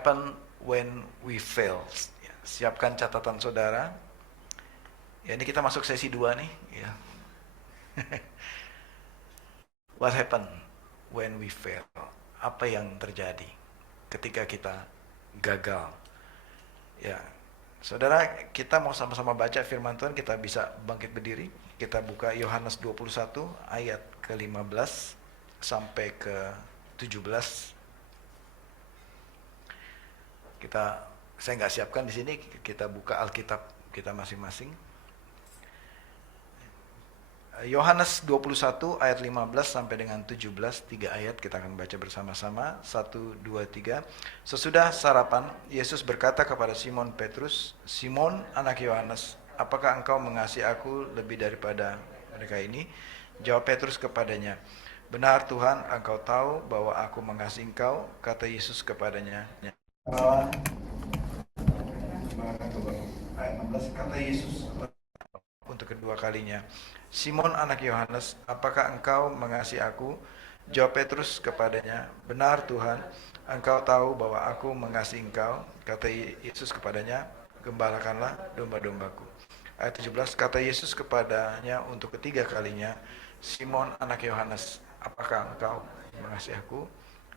happen when we fail. Ya, siapkan catatan saudara. Ya, ini kita masuk sesi 2 nih. Ya. What happen when we fail? Apa yang terjadi ketika kita gagal? Ya, saudara, kita mau sama-sama baca firman Tuhan. Kita bisa bangkit berdiri. Kita buka Yohanes 21 ayat ke-15 sampai ke-17. Saya nggak siapkan di sini. Kita buka Alkitab kita masing-masing. Yohanes 21 ayat 15 sampai dengan 17, 3 ayat kita akan baca bersama-sama. 1, 2, 3. Sesudah sarapan, Yesus berkata kepada Simon Petrus, "Simon, anak Yohanes, apakah engkau mengasihi aku lebih daripada mereka ini?" Jawab Petrus kepadanya, "Benar Tuhan, engkau tahu bahwa aku mengasihi engkau." Kata Yesus kepadanya. Ayat 16, kata Yesus untuk kedua kalinya, "Simon anak Yohanes, apakah engkau mengasihi aku?" Jawab Petrus kepadanya, "Benar Tuhan, engkau tahu bahwa aku mengasihi engkau." Kata Yesus kepadanya, "Gembalakanlah domba-dombaku." Ayat 17, kata Yesus kepadanya untuk ketiga kalinya, "Simon anak Yohanes, apakah engkau mengasihi aku?"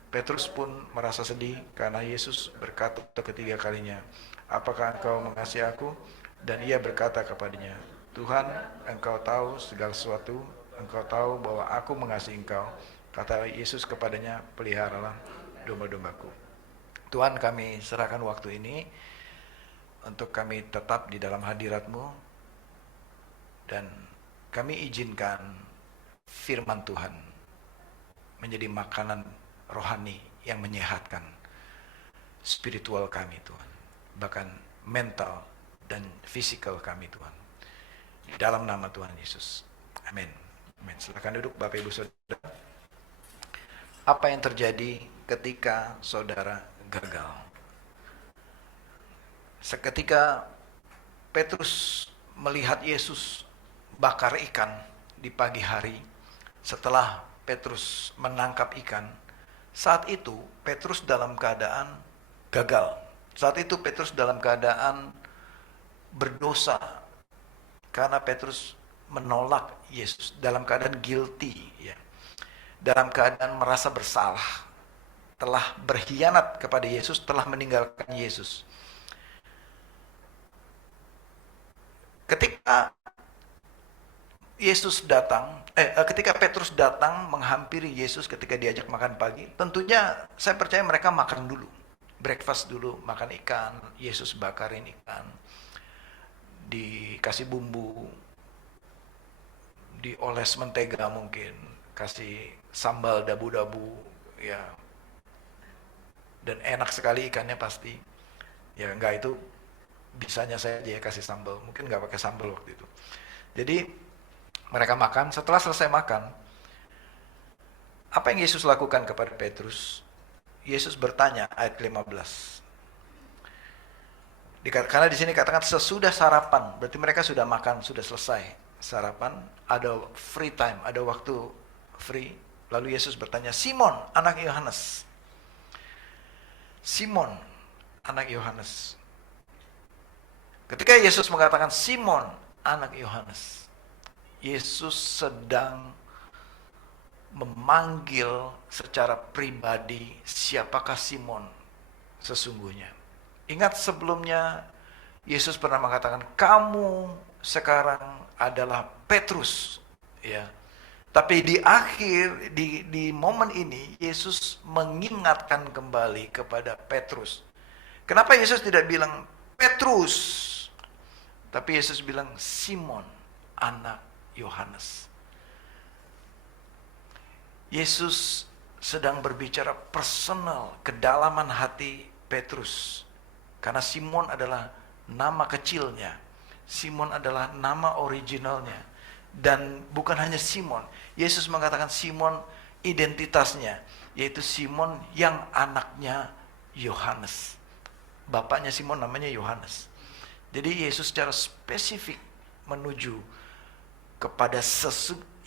Petrus pun merasa sedih karena Yesus berkata ketiga kalinya, "Apakah engkau mengasihi aku?" Dan ia berkata kepadanya, "Tuhan, engkau tahu segala sesuatu, engkau tahu bahwa aku mengasihi engkau." Kata Yesus kepadanya, "Peliharalah domba-dombaku." Tuhan, kami serahkan waktu ini untuk kami tetap di dalam hadirat-Mu, dan kami izinkan firman Tuhan menjadi makanan rohani yang menyehatkan spiritual kami, Tuhan, bahkan mental dan fisikal kami, Tuhan. Di dalam nama Tuhan Yesus. Amin. Amin. Silakan duduk Bapak Ibu Saudara. Apa yang terjadi ketika saudara gagal? Seketika Petrus melihat Yesus bakar ikan di pagi hari, setelah Petrus menangkap ikan, saat itu Petrus dalam keadaan gagal. Saat itu Petrus dalam keadaan berdosa, karena Petrus menolak Yesus, dalam keadaan guilty, ya, dalam keadaan merasa bersalah, telah berkhianat kepada Yesus, telah meninggalkan Yesus. Ketika ketika Petrus datang menghampiri Yesus ketika diajak makan pagi, tentunya saya percaya mereka makan dulu, breakfast dulu, makan ikan. Yesus bakarin ikan, dikasih bumbu, dioles mentega mungkin, kasih sambal dabu-dabu, ya, dan enak sekali ikannya pasti. Ya enggak, itu bisanya saya aja ya kasih sambal, mungkin nggak pakai sambal waktu itu. Jadi mereka makan. Setelah selesai makan, apa yang Yesus lakukan kepada Petrus? Yesus bertanya, ayat 15. Karena di sini katakan sesudah sarapan, berarti mereka sudah makan, sudah selesai sarapan, ada free time, ada waktu free. Lalu Yesus bertanya, "Simon, anak Yohanes. Simon, anak Yohanes." Ketika Yesus mengatakan Simon, anak Yohanes, Yesus sedang memanggil secara pribadi siapakah Simon sesungguhnya. Ingat sebelumnya Yesus pernah mengatakan, "Kamu sekarang adalah Petrus." Ya. Tapi di akhir, di momen ini, Yesus mengingatkan kembali kepada Petrus. Kenapa Yesus tidak bilang Petrus, tapi Yesus bilang Simon, anak Yohanes. Yesus sedang berbicara personal, kedalaman hati Petrus. Karena Simon adalah nama kecilnya. Simon adalah nama originalnya. Dan bukan hanya Simon. Yesus mengatakan Simon identitasnya, yaitu Simon yang anaknya Yohanes. Bapaknya Simon namanya Yohanes. Jadi Yesus secara spesifik menuju kepada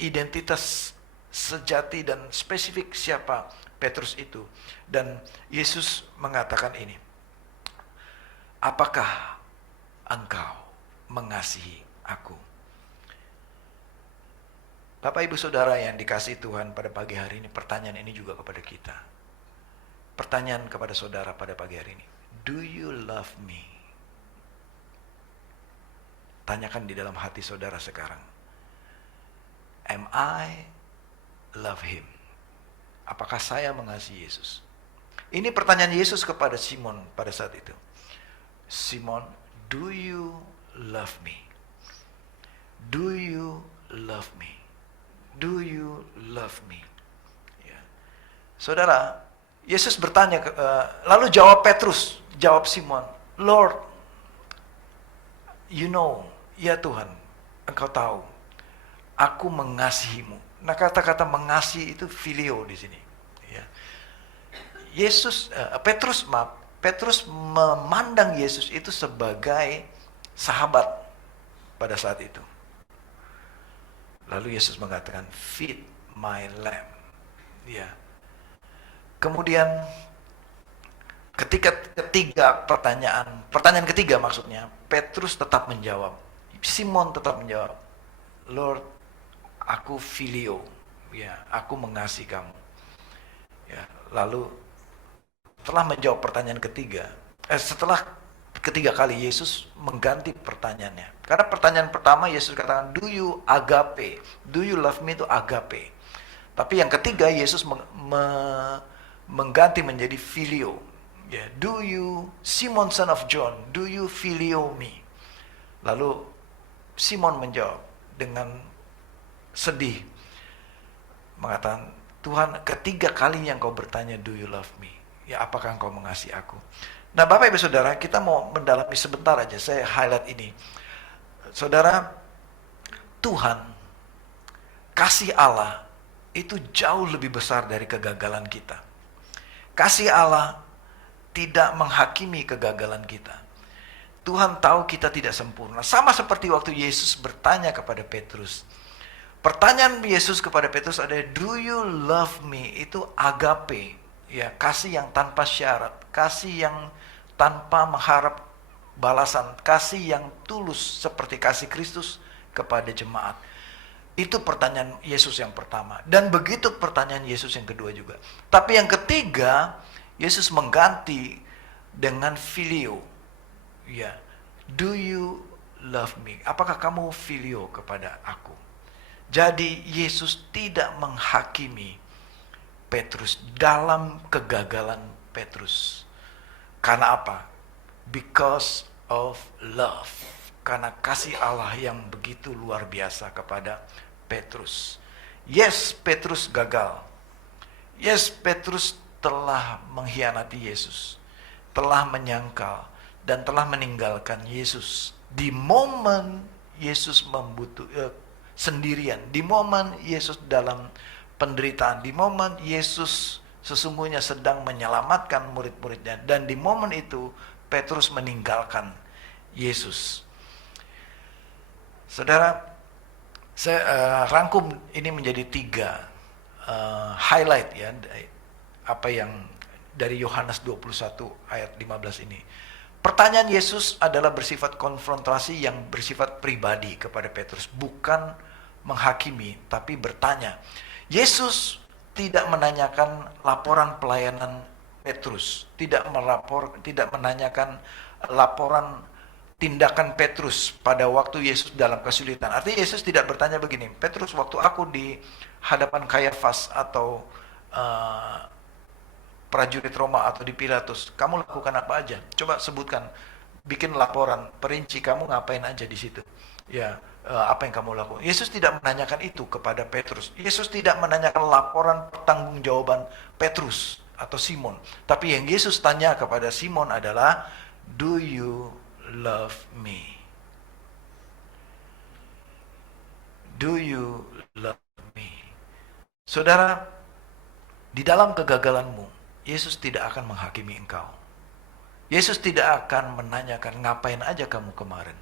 identitas sejati dan spesifik siapa Petrus itu. Dan Yesus mengatakan ini. apakah engkau mengasihi aku? Bapak Ibu Saudara yang dikasihi Tuhan, pada pagi hari ini pertanyaan ini juga kepada kita. Pertanyaan kepada saudara pada pagi hari ini. Do you love me? Tanyakan di dalam hati saudara sekarang. Am I love him? Apakah saya mengasihi Yesus? Ini pertanyaan Yesus kepada Simon pada saat itu. Simon, do you love me? Do you love me? Do you love me? Ya. Saudara, Yesus bertanya, lalu jawab Petrus, jawab Simon, Lord, you know, ya Tuhan, engkau tahu, aku mengasihimu. Nah, kata-kata mengasihi itu filio di sini. Ya. Petrus memandang Yesus itu sebagai sahabat pada saat itu. Lalu Yesus mengatakan, feed my lamb. Ya. Kemudian ketika pertanyaan ketiga maksudnya, Petrus tetap menjawab. Simon tetap menjawab, Lord, aku filio, ya, aku mengasihi kamu. Ya, lalu setelah menjawab pertanyaan ketiga, setelah ketiga kali Yesus mengganti pertanyaannya. Karena pertanyaan pertama Yesus katakan, do you agape? Do you love me itu agape. Tapi yang ketiga Yesus mengganti menjadi filio. Ya, do you, Simon son of John, do you filio me? Lalu Simon menjawab dengan sedih, mengatakan, Tuhan, ketiga kalinya engkau bertanya, do you love me? Ya, apakah engkau mengasihi aku? Nah, Bapak Ibu Saudara, kita mau mendalami sebentar aja, saya highlight ini. Saudara, Tuhan, kasih Allah itu jauh lebih besar dari kegagalan kita. Kasih Allah tidak menghakimi kegagalan kita. Tuhan tahu kita tidak sempurna. Sama seperti waktu Yesus bertanya kepada Petrus. Pertanyaan Yesus kepada Petrus ada, do you love me? Itu agape. Ya, kasih yang tanpa syarat. Kasih yang tanpa mengharap balasan. Kasih yang tulus seperti kasih Kristus kepada jemaat. Itu pertanyaan Yesus yang pertama. Dan begitu pertanyaan Yesus yang kedua juga. Tapi yang ketiga, Yesus mengganti dengan filio. Ya, do you love me? Apakah kamu filio kepada aku? Jadi Yesus tidak menghakimi Petrus dalam kegagalan Petrus. Karena apa? Because of love. Karena kasih Allah yang begitu luar biasa kepada Petrus. Yes, Petrus gagal. Yes, Petrus telah mengkhianati Yesus. Telah menyangkal dan telah meninggalkan Yesus. Di momen Yesus sendirian, di momen Yesus dalam penderitaan, di momen Yesus sesungguhnya sedang menyelamatkan murid-muridnya, dan di momen itu Petrus meninggalkan Yesus. Saudara, saya rangkum ini menjadi 3 highlight ya, apa yang dari Yohanes 21 ayat 15 ini. Pertanyaan Yesus adalah bersifat konfrontasi yang bersifat pribadi kepada Petrus, bukan menghakimi, tapi bertanya. Yesus tidak menanyakan laporan pelayanan Petrus, tidak menanyakan laporan tindakan Petrus pada waktu Yesus dalam kesulitan. Artinya Yesus tidak bertanya begini, Petrus, waktu aku di hadapan Kayafas atau prajurit Roma atau di Pilatus, kamu lakukan apa aja? Coba sebutkan, bikin laporan, perinci kamu ngapain aja di situ. Ya, apa yang kamu lakukan? Yesus tidak menanyakan itu kepada Petrus. Yesus tidak menanyakan laporan pertanggungjawaban Petrus atau Simon. Tapi yang Yesus tanya kepada Simon adalah, do you love me? Do you love me? Saudara, di dalam kegagalanmu, Yesus tidak akan menghakimi engkau. Yesus tidak akan menanyakan, ngapain aja kamu kemarin?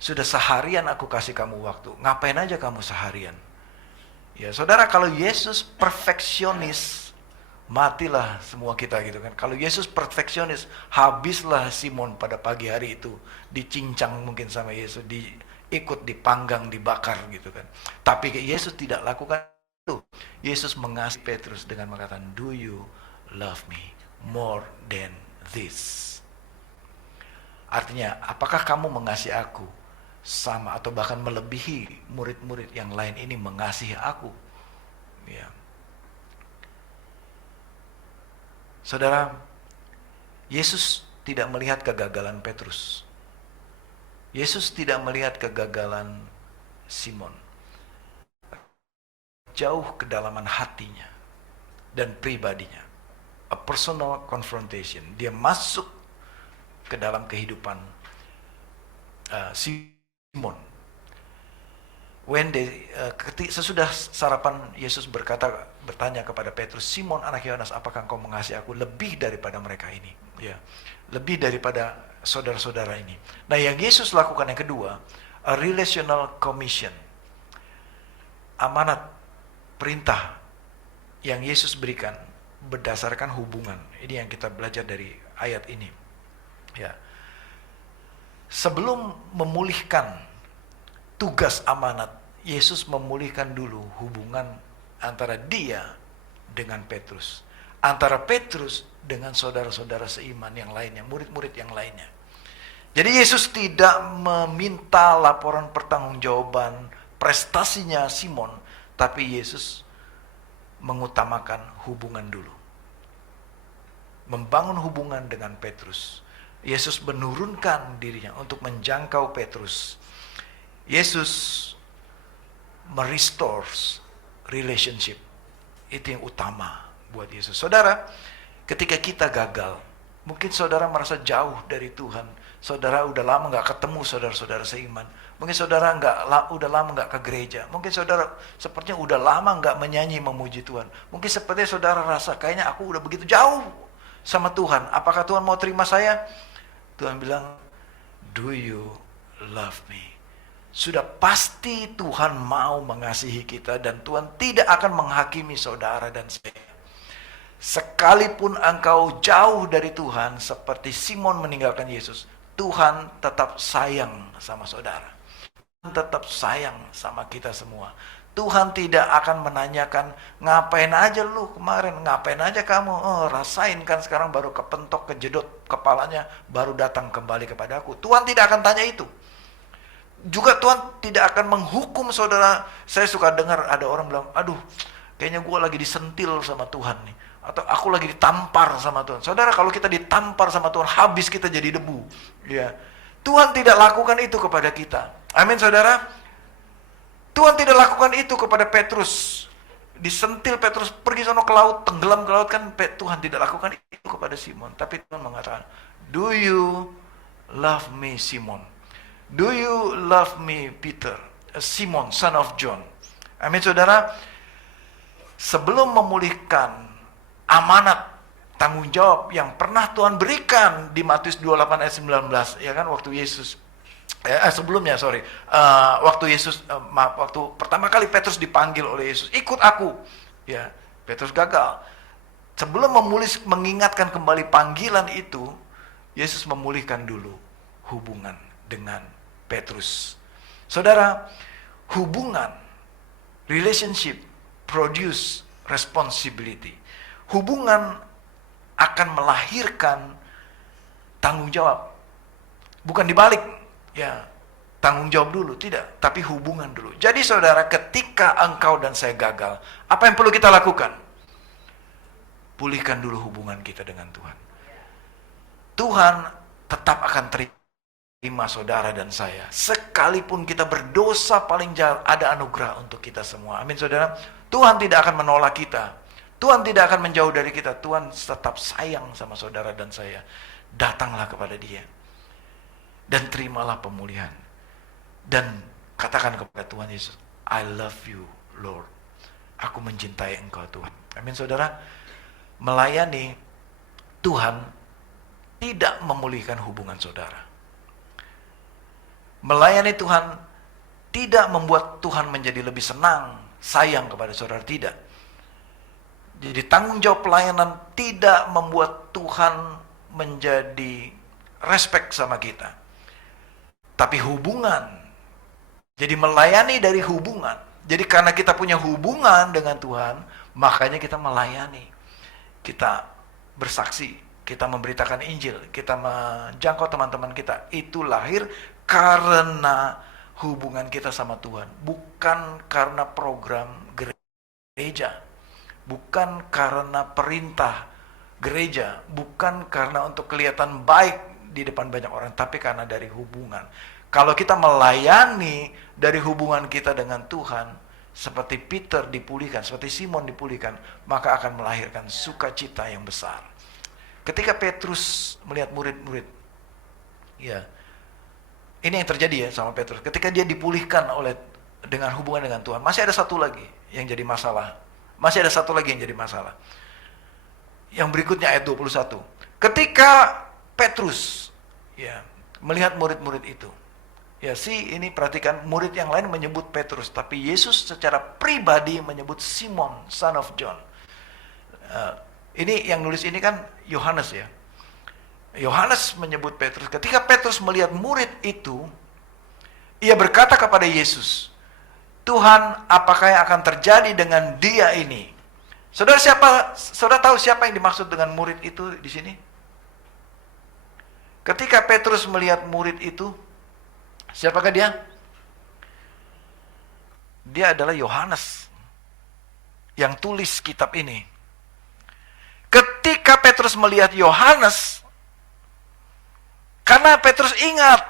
Sudah seharian aku kasih kamu waktu, ngapain aja kamu seharian? Ya, saudara, kalau Yesus perfeksionis matilah semua kita gitu kan. Kalau Yesus perfeksionis, habislah Simon pada pagi hari itu, dicincang mungkin sama Yesus, ikut dipanggang, dibakar gitu kan. Tapi Yesus tidak lakukan itu. Yesus mengasihi Petrus dengan mengatakan, "Do you love me more than this?" Artinya, apakah kamu mengasihi aku sama atau bahkan melebihi murid-murid yang lain ini mengasihi aku? Ya. Saudara, Yesus tidak melihat kegagalan Petrus. Yesus tidak melihat kegagalan Simon. Jauh kedalaman hatinya dan pribadinya. A personal confrontation. Dia masuk ke dalam kehidupan Simon. Sesudah sarapan, Yesus bertanya kepada Petrus, "Simon anak Yohanes, apakah engkau mengasihi aku lebih daripada mereka ini?" Ya, lebih daripada saudara-saudara ini. Nah, yang Yesus lakukan yang kedua, a relational commission. Amanat, perintah yang Yesus berikan berdasarkan hubungan. Ini yang kita belajar dari ayat ini. Ya. Sebelum memulihkan tugas amanat, Yesus memulihkan dulu hubungan antara dia dengan Petrus, antara Petrus dengan saudara-saudara seiman yang lainnya, murid-murid yang lainnya. Jadi Yesus tidak meminta laporan pertanggungjawaban prestasinya Simon, tapi Yesus mengutamakan hubungan dulu. Membangun hubungan dengan Petrus. Yesus menurunkan dirinya untuk menjangkau Petrus. Yesus merestores relationship. Itu yang utama buat Yesus. Saudara, ketika kita gagal, mungkin saudara merasa jauh dari Tuhan. Saudara udah lama gak ketemu saudara-saudara seiman. Mungkin saudara udah lama gak ke gereja. Mungkin saudara sepertinya udah lama gak menyanyi memuji Tuhan. Mungkin sepertinya saudara rasa, kayaknya aku udah begitu jauh sama Tuhan. Apakah Tuhan mau terima saya? Tuhan bilang, "Do you love me?" Sudah pasti Tuhan mau mengasihi kita, dan Tuhan tidak akan menghakimi saudara dan saya. Sekalipun engkau jauh dari Tuhan, seperti Simon meninggalkan Yesus, Tuhan tetap sayang sama saudara. Tuhan tetap sayang sama kita semua. Tuhan tidak akan menanyakan, "Ngapain aja lu kemarin? Ngapain aja kamu? Oh, rasain kan sekarang baru kepentok, kejedot kepalanya, baru datang kembali kepada aku." Tuhan tidak akan tanya itu. Juga Tuhan tidak akan menghukum saudara. Saya suka dengar ada orang bilang, "Aduh, kayaknya gue lagi disentil sama Tuhan nih. Atau aku lagi ditampar sama Tuhan." Saudara, kalau kita ditampar sama Tuhan, habis kita jadi debu. Ya. Tuhan tidak lakukan itu kepada kita. Amin, saudara. Tuhan tidak lakukan itu kepada Petrus. Disentil Petrus, pergi sono ke laut, tenggelam ke laut, kan Tuhan tidak lakukan itu kepada Simon. Tapi Tuhan mengatakan, "Do you love me, Simon? Do you love me, Peter? Simon, son of John?" Amin, saudara. Sebelum memulihkan amanat tanggung jawab yang pernah Tuhan berikan di Matius 28 ayat 19, ya kan, waktu Yesus waktu Yesus, waktu pertama kali Petrus dipanggil oleh Yesus, "Ikut aku." Ya, Petrus gagal. Sebelum mengingatkan kembali panggilan itu, Yesus memulihkan dulu hubungan dengan Petrus. Saudara, hubungan, relationship produce responsibility. Hubungan akan melahirkan tanggung jawab. Bukan dibalik, ya, tanggung jawab dulu, tidak, tapi hubungan dulu. Jadi saudara, ketika engkau dan saya gagal, apa yang perlu kita lakukan? Pulihkan dulu hubungan kita dengan Tuhan. Tuhan tetap akan terima saudara dan saya. Sekalipun kita berdosa paling jahat, ada anugerah untuk kita semua. Amin, saudara. Tuhan tidak akan menolak kita. Tuhan tidak akan menjauh dari kita. Tuhan tetap sayang sama saudara dan saya. Datanglah kepada Dia. Dan terimalah pemulihan. Dan katakan kepada Tuhan Yesus, "I love you, Lord." Aku mencintai Engkau, Tuhan. Amin, saudara. Melayani Tuhan tidak memulihkan hubungan saudara. Melayani Tuhan tidak membuat Tuhan menjadi lebih senang, sayang kepada saudara, tidak. Jadi tanggung jawab pelayanan tidak membuat Tuhan menjadi respect sama kita. Tapi hubungan. Jadi melayani dari hubungan. Jadi karena kita punya hubungan dengan Tuhan, makanya kita melayani. Kita bersaksi, kita memberitakan Injil, kita menjangkau teman-teman kita. Itu lahir karena hubungan kita sama Tuhan. Bukan karena program gereja. Bukan karena perintah gereja, bukan karena untuk kelihatan baik di depan banyak orang, tapi karena dari hubungan. Kalau kita melayani dari hubungan kita dengan Tuhan, seperti Peter dipulihkan, seperti Simon dipulihkan, maka akan melahirkan sukacita yang besar. Ketika Petrus melihat murid-murid, ya, ini yang terjadi ya sama Petrus. Ketika dia dipulihkan dengan hubungan dengan Tuhan, masih ada satu lagi yang jadi masalah. Masih ada satu lagi yang jadi masalah. Yang berikutnya ayat 21. Ketika Petrus ya melihat murid-murid itu. Ya ini perhatikan, murid yang lain menyebut Petrus, tapi Yesus secara pribadi menyebut Simon, son of John. Ini yang nulis ini kan Yohanes ya. Yohanes menyebut Petrus. Ketika Petrus melihat murid itu, ia berkata kepada Yesus, Tuhan, apakah yang akan terjadi dengan dia ini? Saudara tahu siapa yang dimaksud dengan murid itu di sini? Ketika Petrus melihat murid itu, siapakah dia? Dia adalah Yohanes yang tulis kitab ini. Ketika Petrus melihat Yohanes, karena Petrus ingat,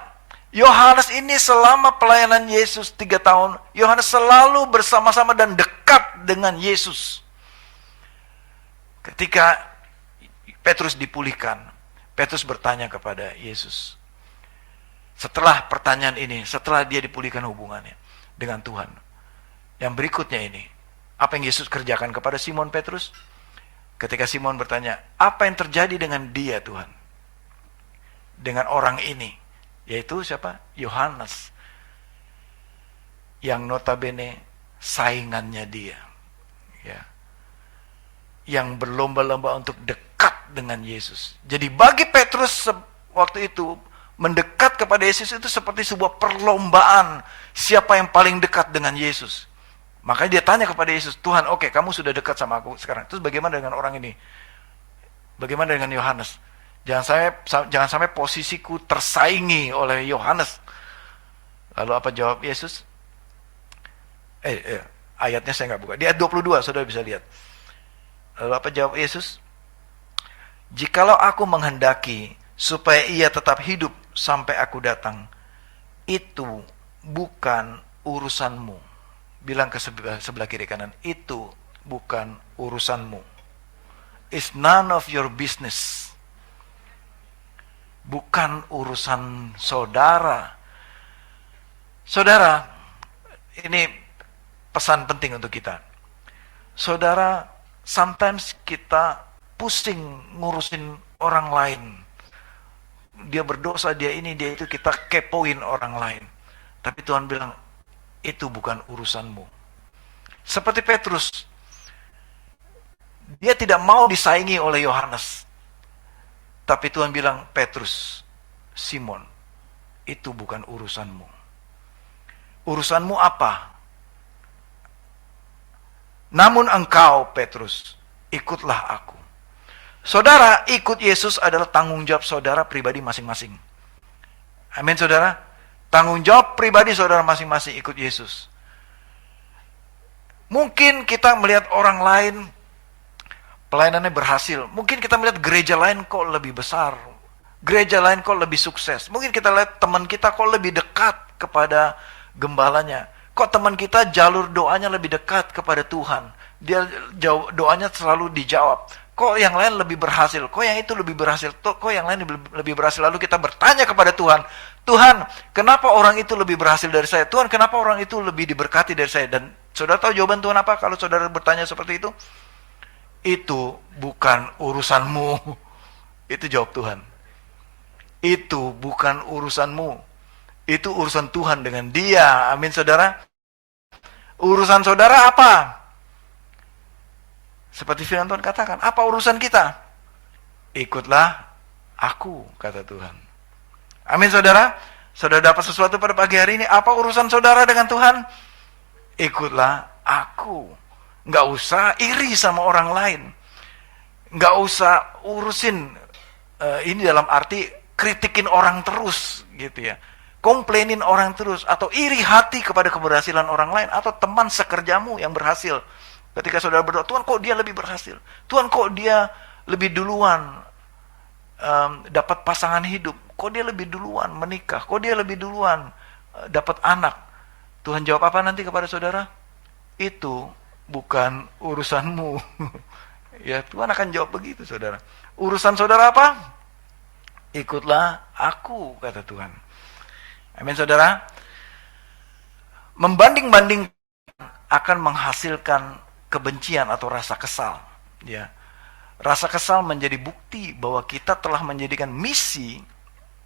Yohanes ini selama pelayanan Yesus 3 tahun, Yohanes selalu bersama-sama dan dekat dengan Yesus. Ketika Petrus dipulihkan, Petrus bertanya kepada Yesus. Setelah pertanyaan ini, setelah dia dipulihkan hubungannya dengan Tuhan, yang berikutnya ini, apa yang Yesus kerjakan kepada Simon Petrus? Ketika Simon bertanya, apa yang terjadi dengan dia Tuhan? Dengan orang ini. Yaitu siapa? Yohanes. Yang notabene saingannya dia. Ya. Yang berlomba-lomba untuk dekat dengan Yesus. Jadi bagi Petrus waktu itu, mendekat kepada Yesus itu seperti sebuah perlombaan. Siapa yang paling dekat dengan Yesus. Makanya dia tanya kepada Yesus, Tuhan, oke, kamu sudah dekat sama aku sekarang. Terus bagaimana dengan orang ini? Bagaimana dengan Yohanes? Jangan sampai posisiku tersaingi oleh Yohanes. Lalu apa jawab Yesus? Ayatnya saya nggak buka. Di ayat 22, saudara bisa lihat. Lalu apa jawab Yesus? Jikalau aku menghendaki supaya ia tetap hidup sampai aku datang, itu bukan urusanmu. Bilang ke sebelah kiri kanan, itu bukan urusanmu. It's none of your business. Bukan urusan saudara. Saudara, ini pesan penting untuk kita. Saudara, sometimes kita pusing ngurusin orang lain. Dia berdosa, dia ini, dia itu, kita kepoin orang lain. Tapi Tuhan bilang, itu bukan urusanmu. Seperti Petrus, dia tidak mau disaingi oleh Yohanes. Tapi Tuhan bilang, Petrus, Simon, itu bukan urusanmu. Urusanmu apa? Namun engkau, Petrus, ikutlah aku. Saudara, ikut Yesus adalah tanggung jawab saudara pribadi masing-masing. Amin, saudara. Tanggung jawab pribadi saudara masing-masing ikut Yesus. Mungkin kita melihat orang lain pelayanannya berhasil. Mungkin kita melihat gereja lain kok lebih besar. Gereja lain kok lebih sukses. Mungkin kita lihat teman kita kok lebih dekat kepada gembalanya. Kok teman kita jalur doanya lebih dekat kepada Tuhan. Dia doanya selalu dijawab. Kok yang lain lebih berhasil? Kok yang itu lebih berhasil? Kok yang lain lebih berhasil? Lalu kita bertanya kepada Tuhan. Tuhan, kenapa orang itu lebih berhasil dari saya? Tuhan, kenapa orang itu lebih diberkati dari saya? Dan saudara tahu jawaban Tuhan apa kalau saudara bertanya seperti itu? Itu bukan urusanmu. Itu jawab Tuhan. Itu bukan urusanmu. Itu urusan Tuhan dengan dia. Amin, saudara. Urusan saudara apa? Seperti firman Tuhan katakan, apa urusan kita? Ikutlah aku, kata Tuhan. Amin saudara. Saudara dapat sesuatu pada pagi hari ini. Apa urusan saudara dengan Tuhan? Ikutlah aku. Nggak usah iri sama orang lain. Nggak usah urusin, ini dalam arti kritikin orang terus gitu ya. Komplainin orang terus, atau iri hati kepada keberhasilan orang lain, atau teman sekerjamu yang berhasil. Ketika saudara berdoa, Tuhan kok dia lebih berhasil? Tuhan kok dia lebih duluan dapat pasangan hidup? Kok dia lebih duluan menikah? Kok dia lebih duluan dapat anak? Tuhan jawab apa nanti kepada saudara? Itu bukan urusanmu. Ya, Tuhan akan jawab begitu, saudara. Urusan saudara apa? Ikutlah aku, kata Tuhan. Amin, saudara. Membanding-banding akan menghasilkan kebencian atau rasa kesal. Ya, rasa kesal menjadi bukti bahwa kita telah menjadikan misi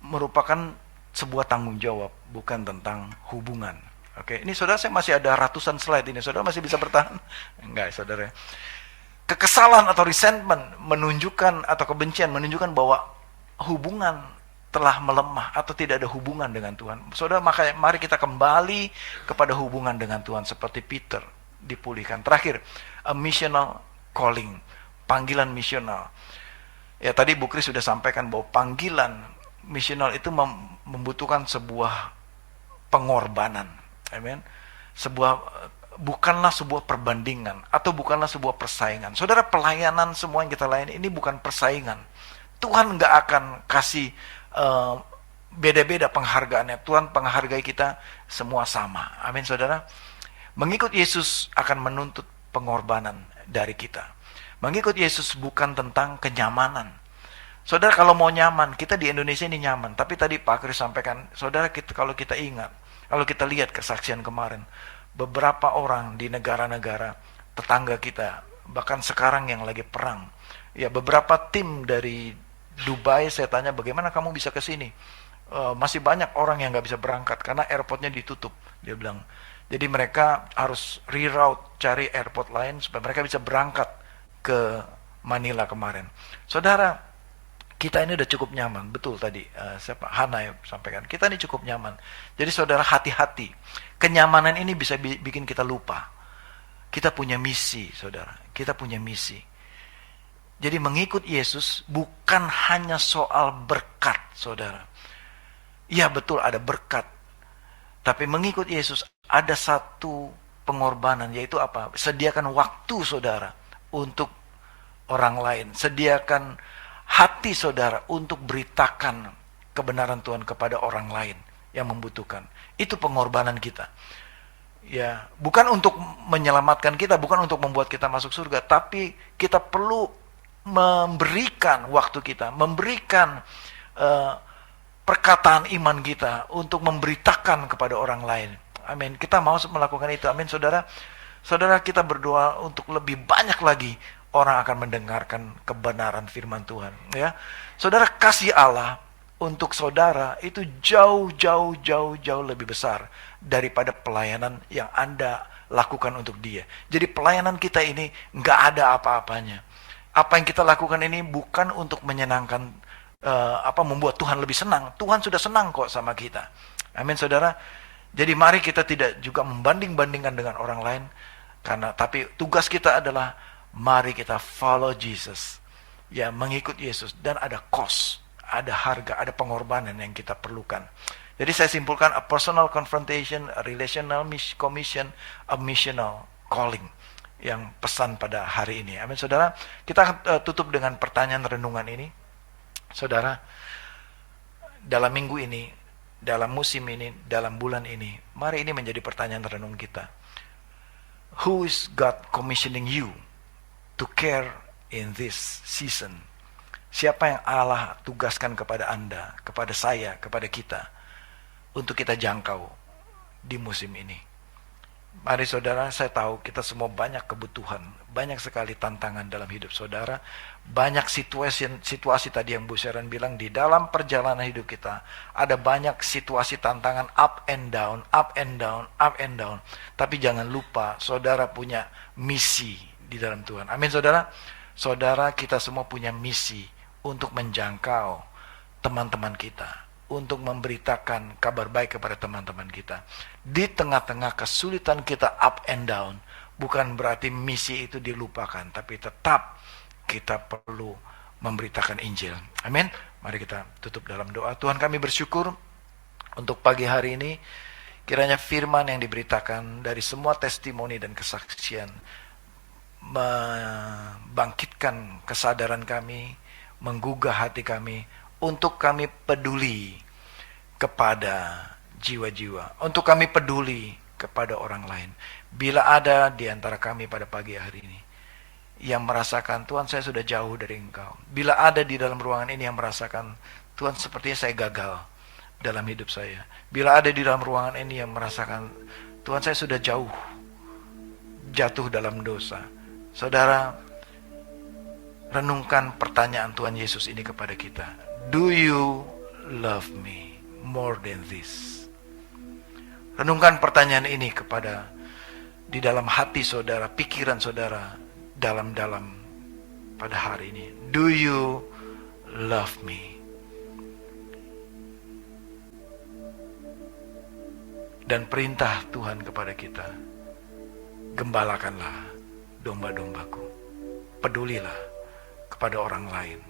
merupakan sebuah tanggung jawab, bukan tentang hubungan. Oke, ini saudara, saya masih ada ratusan slide ini. Saudara masih bisa bertahan? Enggak, saudara. Kekesalan atau resentment menunjukkan, atau kebencian menunjukkan bahwa hubungan telah melemah atau tidak ada hubungan dengan Tuhan. Saudara, makanya mari kita kembali kepada hubungan dengan Tuhan seperti Peter dipulihkan. Terakhir, a missional calling, panggilan misional. Ya, tadi Bu Kris sudah sampaikan bahwa panggilan misional itu membutuhkan sebuah pengorbanan. Amin. Bukanlah sebuah perbandingan atau bukanlah sebuah persaingan. Saudara, pelayanan semua yang kita layani ini bukan persaingan. Tuhan nggak akan kasih beda-beda penghargaannya. Tuhan menghargai kita semua sama. Amin, saudara. Mengikut Yesus akan menuntut pengorbanan dari kita. Mengikut Yesus bukan tentang kenyamanan. Saudara, kalau mau nyaman, kita di Indonesia ini nyaman. Tapi tadi Pak Kris sampaikan, saudara, kalau kita ingat, kalau kita lihat kesaksian kemarin, beberapa orang di negara-negara tetangga kita, bahkan sekarang yang lagi perang, ya, beberapa tim dari Dubai, saya tanya bagaimana kamu bisa ke sini? Masih banyak orang yang nggak bisa berangkat karena airportnya ditutup, dia bilang. Jadi mereka harus reroute, cari airport lain supaya mereka bisa berangkat ke Manila kemarin. Saudara, kita ini udah cukup nyaman, betul tadi siapa Hana ya sampaikan, kita ini cukup nyaman. Jadi saudara, hati-hati, kenyamanan ini bisa bikin kita lupa. Kita punya misi, saudara, kita punya misi. Jadi mengikut Yesus bukan hanya soal berkat, saudara. Ya betul, ada berkat. Tapi mengikut Yesus ada satu pengorbanan, yaitu apa? Sediakan waktu, saudara, untuk orang lain. Sediakan hati, saudara, untuk beritakan kebenaran Tuhan kepada orang lain yang membutuhkan. Itu pengorbanan kita. Ya, bukan untuk menyelamatkan kita, bukan untuk membuat kita masuk surga, tapi kita perlu memberikan waktu kita, memberikan perkataan iman kita untuk memberitakan kepada orang lain. Amin. Kita mau melakukan itu. Amin, saudara. Saudara, kita berdoa untuk lebih banyak lagi orang akan mendengarkan kebenaran firman Tuhan. Ya, saudara, kasih Allah untuk saudara itu jauh lebih besar daripada pelayanan yang Anda lakukan untuk dia. Jadi pelayanan kita ini nggak ada apa-apanya. Apa yang kita lakukan ini bukan untuk menyenangkan, membuat Tuhan lebih senang. Tuhan sudah senang kok sama kita. Amin, saudara. Jadi mari kita tidak juga membanding-bandingkan dengan orang lain, tapi tugas kita adalah mari kita follow Jesus, ya, mengikut Yesus, dan ada cost, ada harga, ada pengorbanan yang kita perlukan. Jadi saya simpulkan, a personal confrontation, a relational commission, a missional calling, yang pesan pada hari ini. Amin, saudara. Kita tutup dengan pertanyaan renungan ini. Saudara, dalam minggu ini, dalam musim ini, dalam bulan ini, mari ini menjadi pertanyaan renung kita. Who is God commissioning you to care in this season? Siapa yang Allah tugaskan kepada Anda, kepada saya, kepada kita, untuk kita jangkau di musim ini? Mari saudara, saya tahu kita semua banyak kebutuhan, banyak sekali tantangan dalam hidup saudara, banyak situasi tadi yang Bu Sharon bilang, di dalam perjalanan hidup kita ada banyak situasi tantangan, up and down, up and down, up and down. Tapi jangan lupa saudara punya misi di dalam Tuhan. Amin saudara. Saudara, kita semua punya misi untuk menjangkau teman-teman kita, untuk memberitakan kabar baik kepada teman-teman kita. Di tengah-tengah kesulitan kita up and down, bukan berarti misi itu dilupakan, tapi tetap kita perlu memberitakan Injil. Amin. Mari kita tutup dalam doa. Tuhan, kami bersyukur untuk pagi hari ini. Kiranya firman yang diberitakan dari semua testimoni dan kesaksian membangkitkan kesadaran kami, menggugah hati kami, untuk kami peduli kepada jiwa-jiwa, untuk kami peduli kepada orang lain. Bila ada di antara kami pada pagi hari ini yang merasakan, Tuhan saya sudah jauh dari Engkau. Bila ada di dalam ruangan ini yang merasakan, Tuhan sepertinya saya gagal dalam hidup saya. Bila ada di dalam ruangan ini yang merasakan, Tuhan saya sudah jauh, jatuh dalam dosa. Saudara, renungkan pertanyaan Tuhan Yesus ini kepada kita. Do you love me more than this? Renungkan pertanyaan ini kepada di dalam hati saudara, pikiran saudara, dalam-dalam pada hari ini. Do you love me? Dan perintah Tuhan kepada kita, gembalakanlah domba-dombaku. Pedulilah kepada orang lain.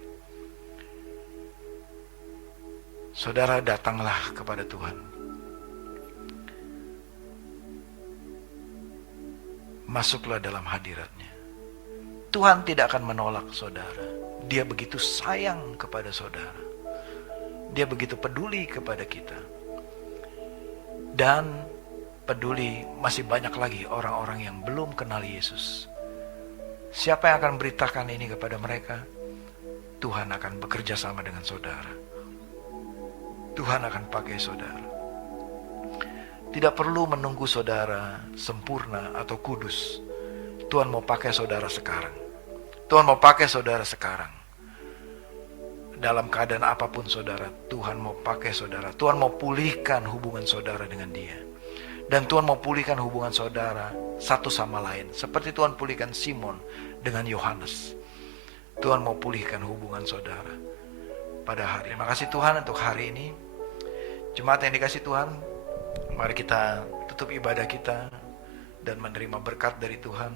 Saudara, datanglah kepada Tuhan. Masuklah dalam hadirat-Nya. Tuhan tidak akan menolak saudara. Dia begitu sayang kepada saudara. Dia begitu peduli kepada kita. Dan peduli masih banyak lagi orang-orang yang belum kenal Yesus. Siapa yang akan beritakan ini kepada mereka? Tuhan akan bekerja sama dengan saudara. Tuhan akan pakai saudara. Tidak perlu menunggu saudara sempurna atau kudus. Tuhan mau pakai saudara sekarang. Tuhan mau pakai saudara sekarang. Dalam keadaan apapun saudara, Tuhan mau pakai saudara. Tuhan mau pulihkan hubungan saudara dengan Dia. Dan Tuhan mau pulihkan hubungan saudara satu sama lain. Seperti Tuhan pulihkan Simon dengan Yohanes. Tuhan mau pulihkan hubungan saudara pada hari. Terima kasih Tuhan untuk hari ini. Jemaat yang dikasih Tuhan, mari kita tutup ibadah kita dan menerima berkat dari Tuhan.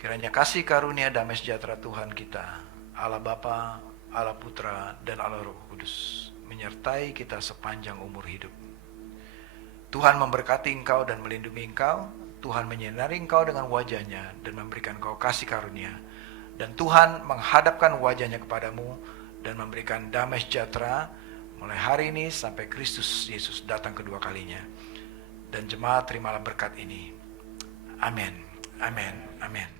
Kiranya kasih karunia damai sejahtera Tuhan kita, Allah Bapa, Allah Putra, dan Allah Roh Kudus, menyertai kita sepanjang umur hidup. Tuhan memberkati engkau dan melindungi engkau. Tuhan menyinari engkau dengan wajah-Nya dan memberikan engkau kasih karunia. Dan Tuhan menghadapkan wajah-Nya kepadamu dan memberikan damai sejahtera mulai hari ini sampai Kristus Yesus datang kedua kalinya. Dan jemaat terimalah berkat ini. Amin. Amin. Amin.